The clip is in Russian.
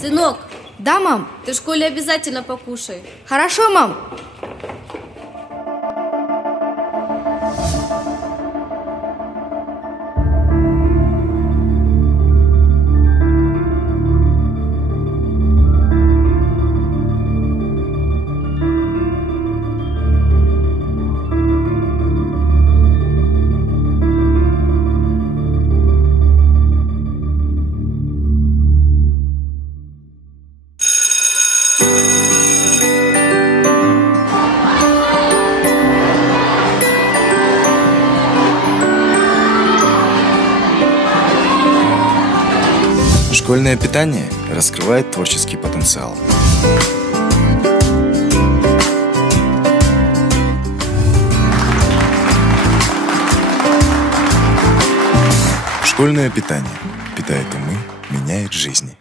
Сынок, Да, мам? ты в школе обязательно покушай. Хорошо, мам. Школьное питание раскрывает творческий потенциал. Школьное питание питает умы, меняет жизни.